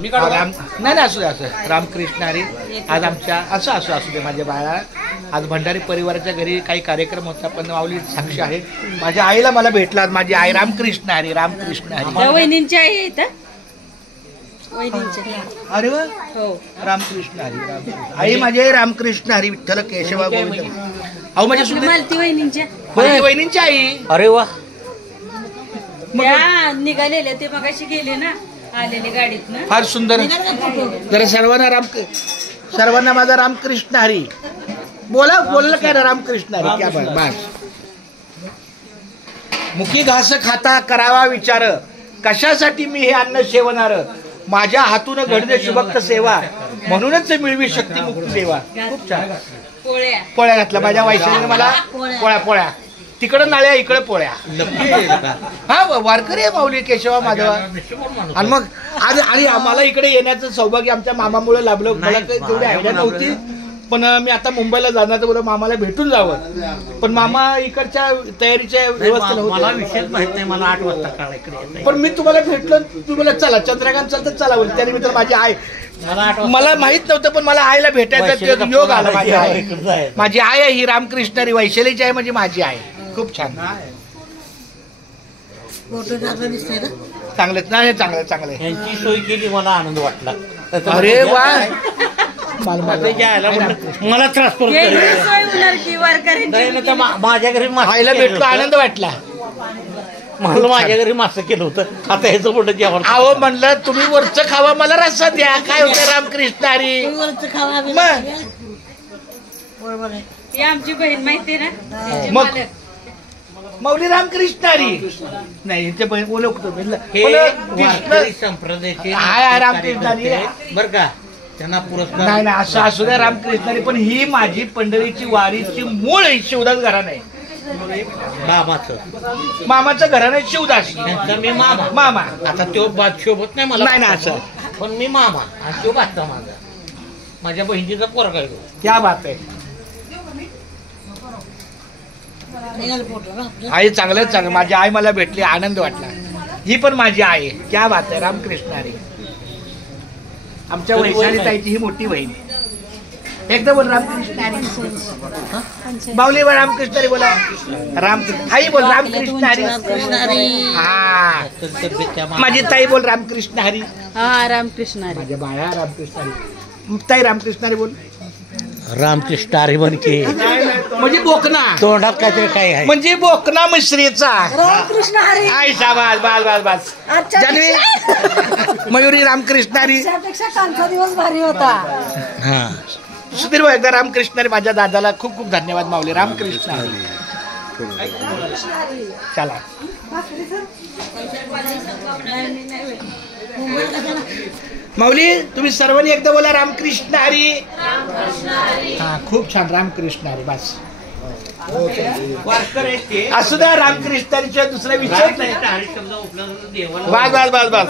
नाही असू दे असं रामकृष्ण हरी. आज आमच्या असू दे माझ्या बाळा, आज भंडारी परिवाराच्या घरी काही कार्यक्रम होता, पण माऊली साक्ष आहे. माझ्या आईला मला भेटला माझी आई. रामकृष्ण हरी रामकृष्ण हरी. वहिनींची आई आहे. अरे वा. रामकृष्ण हरी. आई माझे रामकृष्ण हरी विठ्ठल केशवा गोविंद. अहो माझ्या मालती वहिनींची आई. अरे वा. निघालेले ते मगाशी गेले ना, आलेले गाडीत ना. फार सुंदर. जरा सर्वांना माझा रामकृष्ण हरी बोललं काय ना. रामकृष्ण हरी. क्या बास. मुखी घास खाता करावा विचार, कशासाठी मी हे अन्न सेवनार, माझ्या हातून घडणे शुभक्त सेवा, म्हणूनच मिळवी शक्ती मुक्ती देवा. खूप छान. पोळ्या घातल्या माझ्या वैशालीने मला. पोळ्या तिकडं नाळ्या इकडे पोळ्या. हा वारकरी आहे माऊली केशवा माधवा. आणि मग आणि आम्हाला इकडे येण्याचं सौभाग्य आमच्या मामामुळे लाभलं. मला काही तेवढी आयडिया नव्हती, पण मी आता मुंबईला जाणार तर बरं मामाला भेटून जावं. पण मामा इकडच्या तयारीच्या व्यवस्था मला विषयच माहित नाही. मला 8 वाजता काळ इकडे. पण मी तुम्हाला भेटलो, तुम्हाला चला चंद्रकांत चालतं चला बोल. त्यानिमित्त माझी आई, मला माहित नव्हतं पण मला आईला भेटायचा योग आला. माझी आई आहे ही रामकृष्ण हरी. वैशालीची आहे म्हणजे माझी आई. खूप छान. चांगलेच नाही. चांगले यांची सोय केली, मला आनंद वाटला. अरे वा. मला ट्रान्सफर माझ्या घरी आईला भेटलो, आनंद वाटला. मला माझ्या घरी मासं केलं होतं. आता ह्याचं मोठं जेवण. अहो म्हणलं तुम्ही वरचं खावा, मला रस्सा द्या. काय होतं रामकृष्ण हरी. आमची बहीण माहिती ना. मग माऊली रामकृष्ण हरी. नाही ते बहीण ओळखतो संप्रदायाचे रामकृष्ण हरी बर का. त्यांना पुरस्कार नाही असं असू द्या रामकृष्ण हरी. पण ही माझी पंढरीची वारीची मूळ शिवदास घराणं आहे. मामाचं घराणं आहे शिवदास. मी मामा. आता तो बात शोभत नाही मला. नाही असं. पण मी मामा आणि तो बादचा माझा. माझ्या बहिणीचा पोरगा आहे. क्या बात आहे. आई चांगलं. माझी आई मला भेटली, आनंद वाटला. ही पण माझी आई. क्या बात आहे. रामकृष्ण हरी. आमच्या वैशाली ताईची ही मोठी बहीण. एकदम बोल रामकृष्ण हरी. बावली रामकृष्ण हरी बोला. रामकृष्ण आई बोल रामकृष्ण हरी. हा माझी ताई बोल रामकृष्ण हरी. हा रामकृष्ण हरी. माझ्या बाळा रामकृष्ण हरी. ताई रामकृष्ण हरी बोल. रामकृष्ण हरी बनके म्हणजे बोकना तोंडात काहीतरी काय आहे. म्हणजे बोकना मिश्रीचा. रामकृष्ण हरी. आई शाबास. बास जान्हवी. मयुरी रामकृष्ण हरी. कालचा दिवस भारी होता. सुधीर भाऊ एकदा रामकृष्ण हरी. माझ्या दादाला खूप खूप धन्यवाद माऊली. रामकृष्ण हरी. चला माऊली तुम्ही सर्वांनी एकदा बोला रामकृष्ण हरी. हा खूप छान. रामकृष्ण हरी. बस असू द्या. रामकृष्ण हरीच्या दुसरा विषय नाही. शब्द उपलब्ध बस.